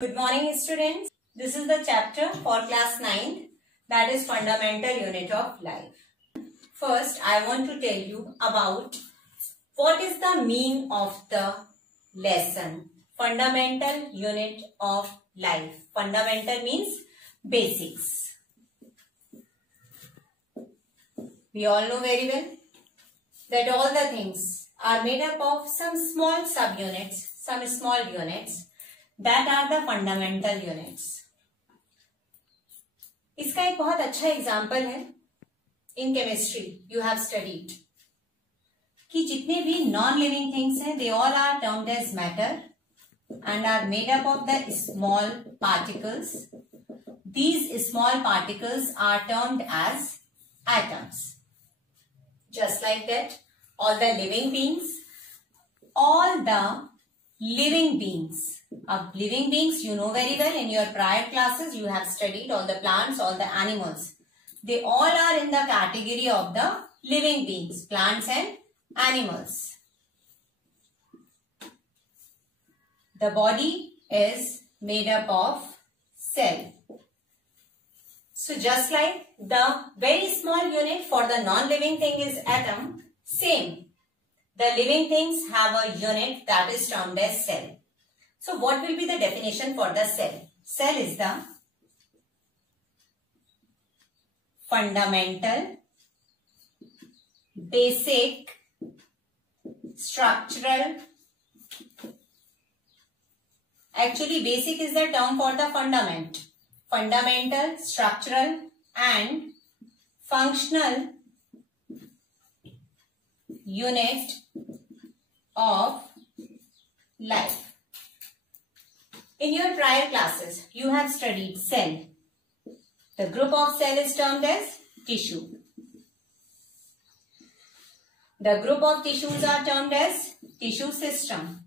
Good morning, students. This is the chapter for class 9, that is fundamental unit of life. First, I want to tell you about what is the meaning of the lesson. Fundamental unit of life. Fundamental means basics. We all know very well that all the things are made up of some small subunits, some small units. That are the fundamental units. इसका एक बहुत अच्छा example है in chemistry you have studied कि जितने भी non living things हैं they all are termed as matter and are made up of the small particles. These small particles are termed as atoms. Just like that all the living beings, all the living beings. Of living beings, you know very well in your prior classes you have studied all the plants, all the animals. They all are in the category of the living beings, plants and animals. The body is made up of cell. So just like the very small unit for the non-living thing is atom, same. The living things have a unit that is termed as cell. So what will be the definition for the cell? Cell is the fundamental, basic, structural. Actually, basic is the term for the fundament. Fundamental, structural and functional unit of life. In your prior classes, you have studied cell. The group of cell is termed as tissue. The group of tissues are termed as tissue system.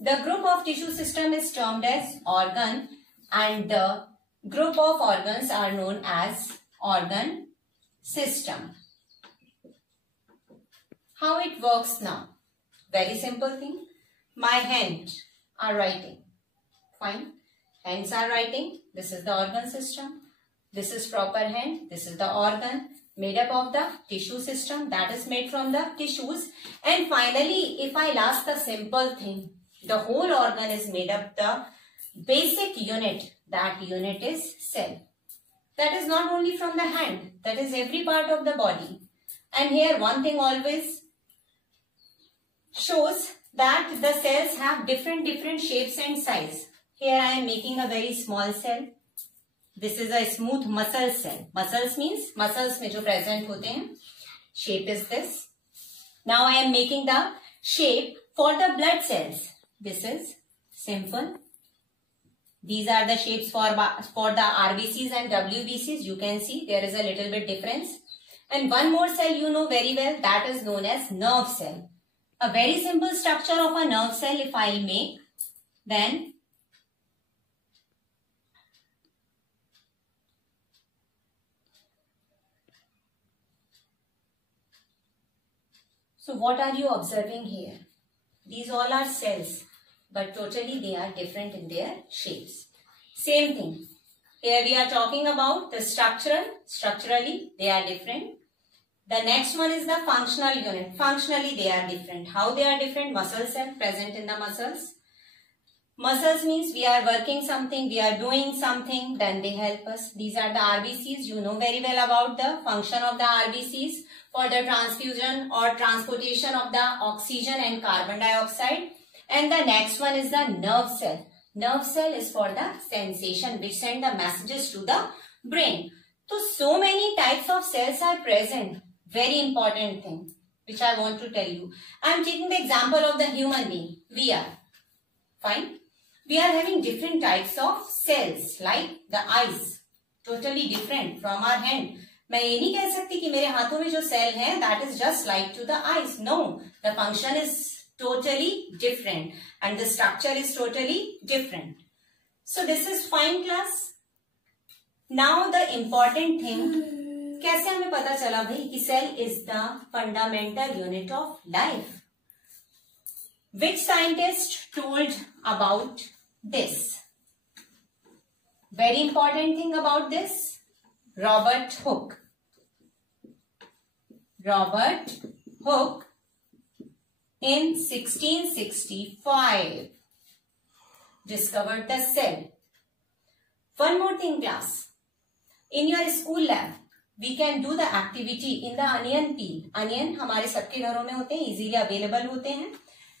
The group of tissue system is termed as organ and the group of organs are known as organ system. How it works now? Very simple thing. My hands are writing. Fine. Hands are writing. This is the organ system. This is proper hand. This is the organ made up of the tissue system that is made from the tissues. And finally, if I'll ask the simple thing, the whole organ is made up the basic unit. That unit is cell. That is not only from the hand. That is every part of the body. And here one thing always shows that the cells have different shapes and size. Here I am making a very small cell. This is a smooth muscle cell. Muscles means muscles में जो present होते हैं. Shape is this. Now I am making the shape for the blood cells. This is simple. These are the shapes for the RBCs and WBCs. You can see there is a little bit difference. And one more cell you know very well, that is known as nerve cell. A very simple structure of a nerve cell if I will make, then so what are you observing here? These all are cells, but totally they are different in their shapes. Same thing. Here we are talking about the structural. Structurally, they are different. The next one is the functional unit. Functionally, they are different. How they are different? Muscle cell present in the muscles. Muscles means we are working something, we are doing something, then they help us. These are the RBCs. You know very well about the function of the RBCs for the transfusion or transportation of the oxygen and carbon dioxide. And the next one is the nerve cell. Nerve cell is for the sensation which send the messages to the brain. So many types of cells are present. Very important thing which I want to tell you. I am taking the example of the human being. We are. Fine. We are having different types of cells like the eyes. Totally different from our hand. मैं ये नहीं कह सकती कि मेरे हाथों में जो सेल है that is just like to the eyes. No. The function is totally different and the structure is totally different. So this is fine class. Now the important thing, कैसे हमें पता चला भाई कि cell is the fundamental unit of life? Which scientist told about this? Very important thing about this, Robert Hooke. Robert Hooke in 1665 discovered the cell. One more thing, class. In your school lab, we can do the activity in the onion peel. Onion हमारे सबके घरों में होते हैं, easily available होते हैं.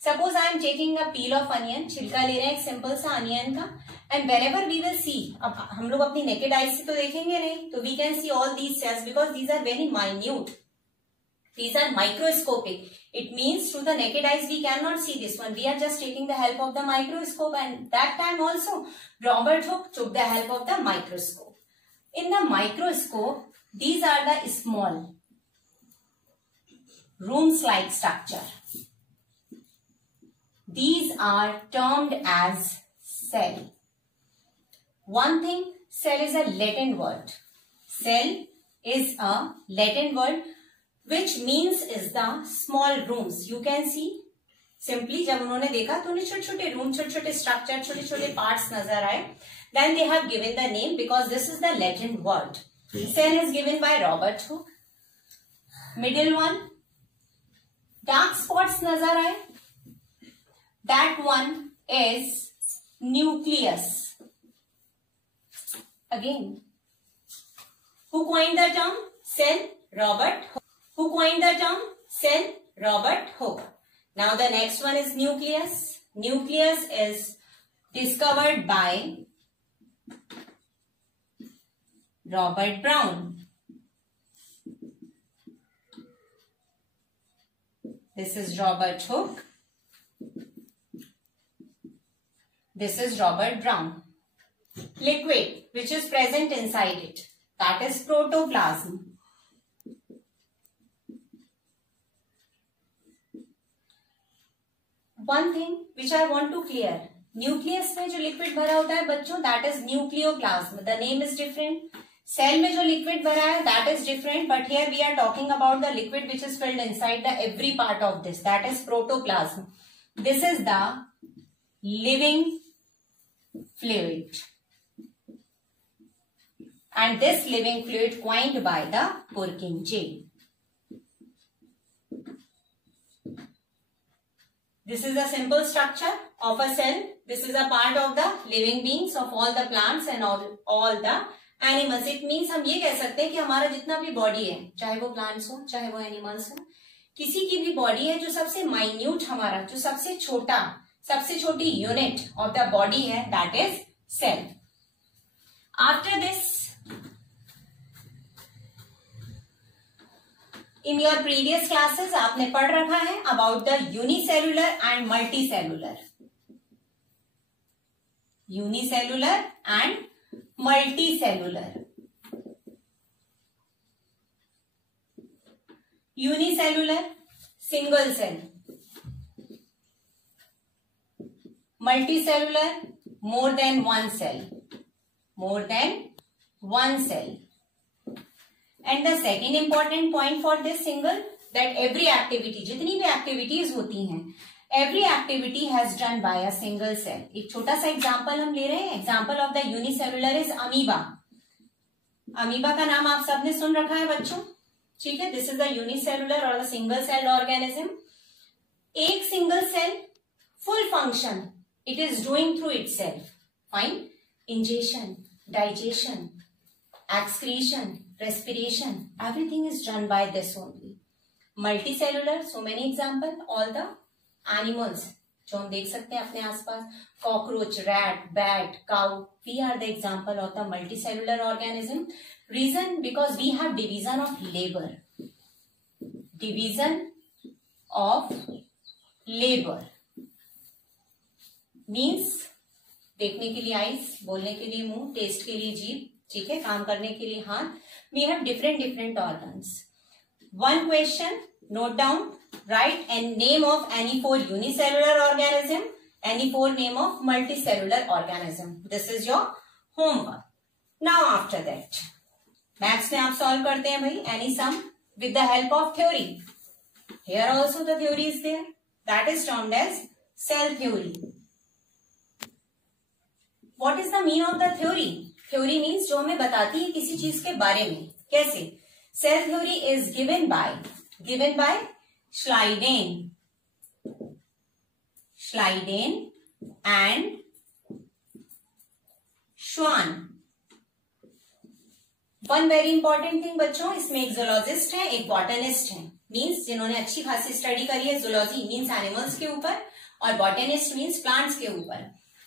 Suppose I am taking a peel of onion, छिलका ले रहे हैं एक सिंपल सा अनियन का, and whenever we will see, अब हम लोग अपनी naked eyes से तो देखेंगे नहीं, तो we can see all these cells because these are very minute. These are microscopic. It means through the naked eyes we cannot see this one. We are just taking the help of the microscope, and that time also Robert Hooke took the help of the microscope. In the microscope, these are the small rooms-like structure. These are termed as cell. One thing, cell is a Latin word. Cell is a Latin word which means is the small rooms. You can see simply जब उन्होंने देखा तो उन्हें छोटे छोटे room, छोटे छोटे structure, छोटे छोटे पार्ट्स नजर आए. Then they have given the name because this is the Latin word. Cell is given by Robert Hooke. Middle one, dark spots नजर आए. That one is nucleus. Again, who coined the term cell? Robert Hooke. Who coined the term cell? Robert Hooke. Now the next one is nucleus. Nucleus is discovered by Robert Brown. This is Robert Hooke. This is Robert Brown. Liquid which is present inside it, that is protoplasm. One thing which I want to clear, nucleus में जो liquid भरा होता है बच्चों, that is nucleoplasm. The name is different. Cell में जो liquid भरा है that is different, but here we are talking about the liquid which is filled inside the every part of this, that is protoplasm. This is the living fluid, and this living fluid coined by the Purkinje. This is a simple structure of a cell. This is a part of the living beings of all the plants and all the animals. It means हम ये कह सकते हैं कि हमारा जितना भी body है, चाहे वो प्लांट्स हो चाहे वो एनिमल्स हो, किसी की भी बॉडी है जो सबसे माइन्यूट हमारा, जो सबसे छोटा, सबसे छोटी यूनिट ऑफ द बॉडी है, that is cell. After this, in your previous classes आपने पढ़ रखा है about the unicellular and multicellular. Unicellular and multicellular. Unicellular single cell, multicellular more than one cell, more than one cell. And the second important point for this single, that every activity, जितनी भी activities होती हैं, every activity has done by a single cell. एक छोटा सा example हम ले रहे हैं. Example of the unicellular is amoeba. Amoeba का नाम आप सबने सुन रखा है बच्चों, ठीक है. दिस इज द यूनिसेलुलर और द सिंगल सेल ऑर्गेनिज्म. एक single cell full function it is doing through itself. Fine. Ingestion, digestion, excretion, respiration, everything is done by this only. Multicellular, so many example, all the animals जो हम देख सकते हैं अपने आसपास, cockroach, rat, bat, cow, we are the example of the multicellular organism. Reason, because we have division of labor. Division of labor means देखने के लिए आईज, बोलने के लिए मुंह, टेस्ट के लिए जीभ, ठीक है, काम करने के लिए हाथ. We have different organs. One question, note down, write and name of any four unicellular organism, any four name of multicellular organism. This is your homework. Now after that maths में आप सॉल्व करते हैं भाई any sum with the help of theory. Here also the theory is there, that is termed as cell theory. What is the meaning of the theory? Theory means जो हमें बताती है किसी चीज के बारे में. कैसे? Cell theory is given by Schleiden and Schwann. One very important thing बच्चों, इसमें एक जूलॉजिस्ट है, एक बॉटनिस्ट है. मीन्स जिन्होंने अच्छी खासी स्टडी करी है. जूलॉजी मीन्स एनिमल्स के ऊपर और बॉटनिस्ट मीन्स प्लांट्स के ऊपर.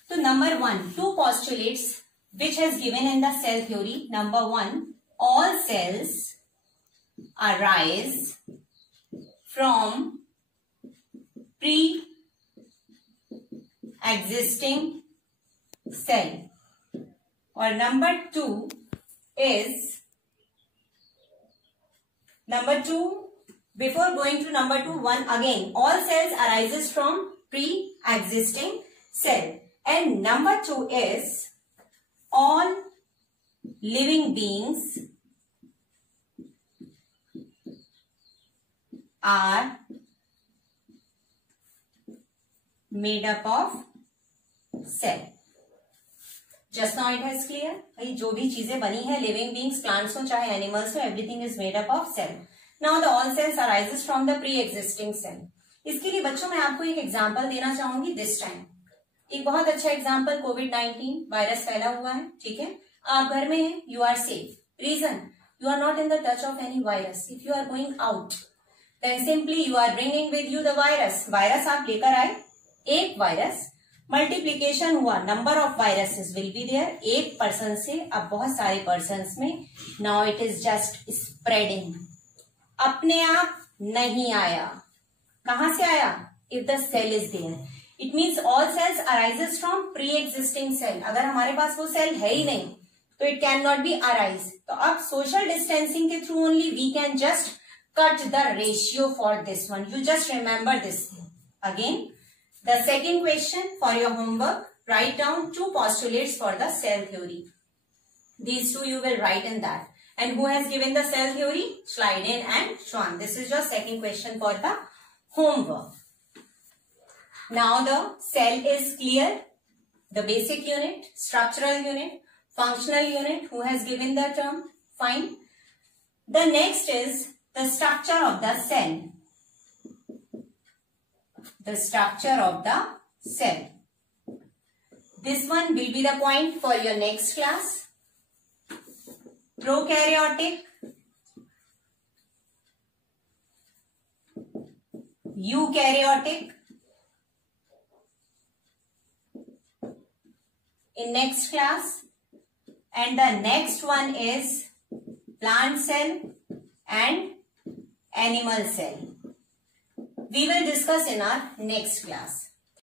तो number 1, 2 postulates which has given in the cell theory. Number 1, all cells arise from pre-existing cell. Or number 2 is, before going to number 2, one again, all cells arises from pre-existing cell. And number 2 is, all living beings are made up of cell. Just now it has clear. भाई जो भी चीजें बनी है, living beings, plants हो चाहे animals हो, everything is made up of cell. Now the all cells arises from the pre existing cell. इसके लिए बच्चों मैं आपको एक एग्जांपल देना चाहूंगी दिस टाइम. एक बहुत अच्छा एग्जांपल, कोविड-19 वायरस फैला हुआ है. ठीक है, आप घर में हैं, you are safe. Reason, you are not in the touch of any virus. If you are going out then simply you are bringing with you the virus. Virus आप लेकर आए, एक वायरस, मल्टीप्लीकेशन हुआ, number of viruses will be there. एक person से अब बहुत सारे पर्सन में, now it is just spreading. अपने आप नहीं आया. कहां से आया? If the cell is there, it means all cells arises from pre existing cell. अगर हमारे पास वो सेल है ही नहीं तो it can not be arise. तो अब सोशल डिस्टेंसिंग के through only we can just cut the ratio for this one. You just remember this thing. Again the second question for your homework, write down 2 postulates for the cell theory. These 2 you will write in that. And who has given the cell theory? Schleiden and Schwann. This is your second question for the homework. Now the cell is clear. The basic unit, structural unit, functional unit. Who has given the term? Fine. The next is the structure of the cell. The structure of the cell. This one will be the point for your next class. Prokaryotic, eukaryotic. In next class. And the next one is plant cell and animal cell. We will discuss in our next class.